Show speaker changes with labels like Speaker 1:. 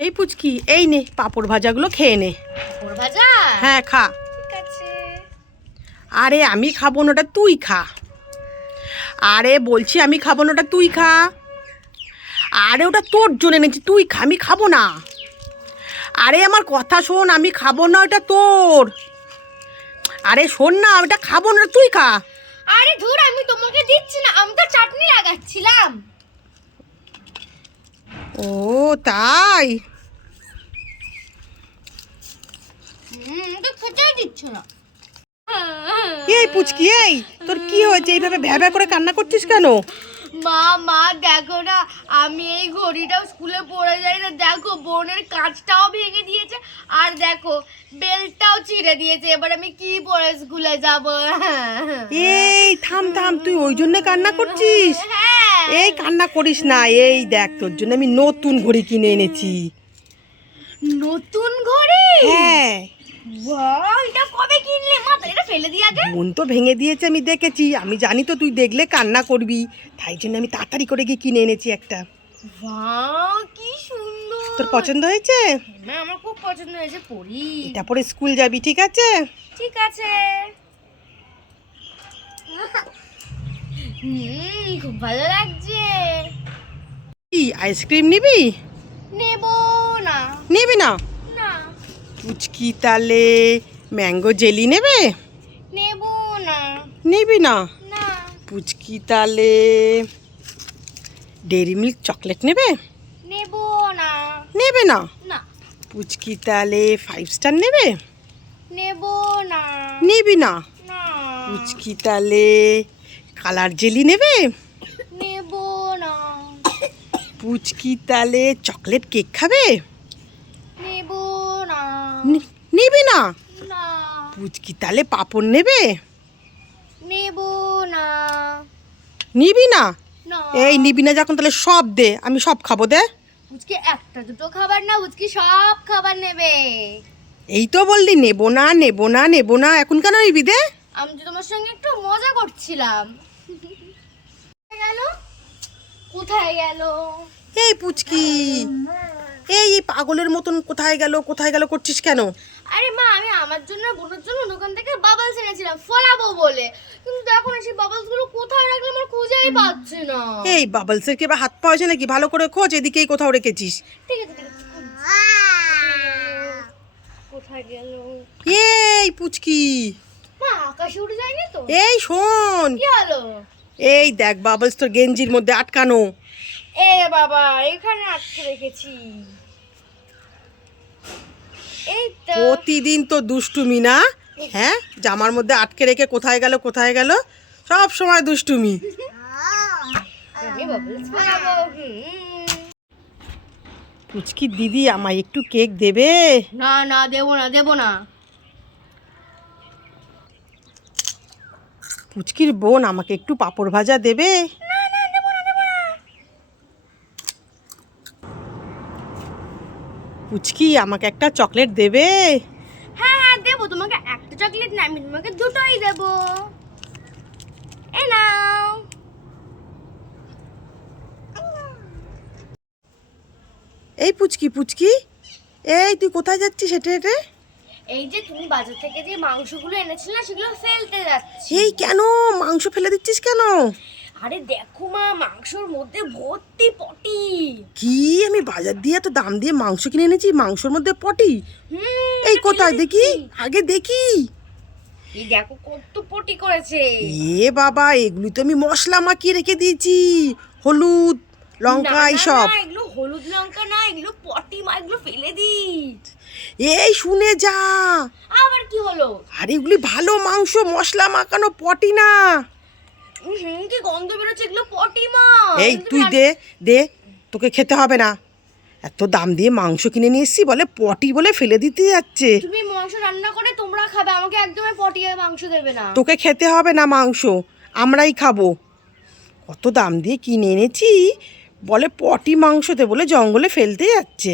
Speaker 1: এই পুচকি এই নে পাঁপড় ভাজাগুলো খেয়ে নে।
Speaker 2: পাঁপড় ভাজা?
Speaker 1: হ্যাঁ খা। আরে আমি খাব না ওটা তুই খা। আরে বলছি আমি খাব না ওটা তুই খা। আরে ওটা তোর জন্য এনেছি তুই খা আমি খাব না। আরে আমার কথা শোন আমি খাব না ওটা তোর। আরে শোন না ওটা খাব না তুই খা।
Speaker 2: আরে ধুর আমি তোমাকে দিচ্ছি না আমি তো চাটনি লাগাচ্ছিলাম।
Speaker 1: ও তাই? এই পুচকি এই তোর কি হয়েছে? এইভাবে ভ্যা করে কান্না করছিস কেন?
Speaker 2: মা মা দেখো না আমি এই ঘড়িটাও স্কুলে পড়ে যাই না। দেখো বোনের কাঁচটাও ভেঙে দিয়েছে আর দেখো বেলটাও ছিঁড়ে দিয়েছে। এবার আমি কি পরে স্কুলে যাব?
Speaker 1: এই থাম থাম তুই ওই জন্য কান্না করছিস?
Speaker 2: হ্যাঁ
Speaker 1: এই কান্না করিস না এই দেখ তোর জন্য আমি নতুন ঘড়ি কিনে এনেছি।
Speaker 2: নতুন ঘড়ি?
Speaker 1: হ্যাঁ। মন তো ভেঙে দিয়েছে আমি দেখেছি। আমি জানি তো তুই দেখলে কান্না করবি। তাই জন্য আমি তাড়াতাড়ি করে গিয়ে কিনে এনেছি একটা।
Speaker 2: কি সুন্দর।
Speaker 1: তোর পছন্দ হয়েছে?
Speaker 2: না আমার খুব পছন্দ হয়েছে পড়ি।
Speaker 1: এটা পরে স্কুল যাবি ঠিক আছে?
Speaker 2: ঠিক আছে। হুম খুব ভালো লাগছে।
Speaker 1: কি আইসক্রিম নিবি?
Speaker 2: নেব না।
Speaker 1: নিবি না?
Speaker 2: না।
Speaker 1: পুচকি তাহলে ম্যাঙ্গো জেলি নেবে?
Speaker 2: নেব না।
Speaker 1: নিবি না?
Speaker 2: না।
Speaker 1: পুচকি তাহলে ডেরি মিল্ক চকলেট নেবে?
Speaker 2: নেব না।
Speaker 1: নেবে না?
Speaker 2: না।
Speaker 1: পুচকি তাহলে ফাইভ স্টার নেবে?
Speaker 2: নেব না।
Speaker 1: নিবি না?
Speaker 2: না।
Speaker 1: পুচকি তাহলে কালার জেলি নেবে?
Speaker 2: নেব না।
Speaker 1: পুচকি তালে চকলেট কেক খাবে?
Speaker 2: নেব না।
Speaker 1: নিবি না? পুচকি তালে পাপড় নেবে?
Speaker 2: নেব না।
Speaker 1: নিবি না? এই নিবি না যখন তাহলে সব দে আমি সব খাব দে।
Speaker 2: উচকি একটা দুটো খাবার না উচকি সব খাবার নেবে।
Speaker 1: এই তো বললি নেব না নেব না নেব না এখন কেন নিবি দে?
Speaker 2: আমি তো তোমার সঙ্গে একটু মজা করছিলাম। গেল কোথায় গেল?
Speaker 1: এই পুচকি। এই পাগলের মতন কোথায় গেল কোথায় গেল করছিস কেন?
Speaker 2: আরে মা আমি আমার জন্য বোনের জন্য দোকান থেকে বাবলস এনেছিলাম ফলাবো বলে। কিন্তু এখন সেই বাবলসগুলো কোথায় রাখলে আমার খুঁজেই পাচ্ছি না।
Speaker 1: এই বাবলসের কি এবার হাত পাওয়া যায় নাকি? ভালো করে খোঁজ এদিকেই কোথাও রেখেছিস।
Speaker 2: ঠিক আছে ঠিক আছে কোথায় গেল
Speaker 1: এই পুচকি। এই শোন।
Speaker 2: কি হলো?
Speaker 1: এই দেখ বাবলস তোর গেঞ্জির মধ্যে আটকানো।
Speaker 2: এ বাবা এখানে আটকে রেখেছি।
Speaker 1: প্রতিদিন তো দুষ্টুমি না? হ্যাঁ? জামার মধ্যে আটকে রেখে কোথায় গেল কোথায় গেল? সব সময় দুষ্টুমি। পুচকি দিদি আমায় একটু কেক দেবে?
Speaker 2: না না দেবো না দেবো না।
Speaker 1: পুচকির বোন আমাকে একটু পাঁপড় ভাজা দেবে? পুচকি আমাকে একটা চকলেট দেবে?
Speaker 2: হ্যাঁ হ্যাঁ দেবো। তোমাকে একটা চকলেট না আমি তোমাকে দুটোই দেবো। এই নাও।
Speaker 1: এই পুচকি পুচকি এই তুই কোথায় যাচ্ছিস হেঁটে হেঁটে?
Speaker 2: এই যে তুমি বাজার থেকে যে মাংসগুলো এনেছিলে না সেগুলো ফেলতে যাচ্ছি।
Speaker 1: এই কেন? মাংস ফেলে দিচ্ছিস কেন?
Speaker 2: আরে দেখো মা মাংসর মধ্যে ভর্তি পটি।
Speaker 1: কি? আমি বাজার দিয়ে এত দাম দিয়ে মাংস কিনে এনেছি মাংসর মধ্যে পটি?
Speaker 2: হুম
Speaker 1: এই কোথায়? দেখি আগে দেখি।
Speaker 2: এই দেখো কত পটি করেছে।
Speaker 1: এ বাবা এগুলি তো আমি মশলা মাখিয়ে রেখে দিয়েছি। হলুদ লঙ্কা এইসব।
Speaker 2: এগুলো হলুদ লঙ্কা না এগুলো পটি মা এগুলো ফেলে দি
Speaker 1: এই শুনে যা।
Speaker 2: আবার কি হলো?
Speaker 1: আর এগুলি ভালো মাংস মশলা মাখানো পটি না।
Speaker 2: কি গন্ধ বেরোচ্ছে? এগুলো পটি মা।
Speaker 1: এই তুই দে দে তোকে খেতে হবে না। এত দাম দিয়ে মাংস কিনে নিয়ে এসছি বলে পটি বলে ফেলে দিতে যাচ্ছে।
Speaker 2: তুমি মাংস রান্না করে তোমরা খাবে আমাকে একদমই পটিয়ে মাংস দেবে না।
Speaker 1: তোকে খেতে হবে না মাংস আমরাই খাব। কত দাম দিয়ে কিনে এনেছি বলে পটি মাংসতে বলে জঙ্গলে ফেলতে যাচ্ছে।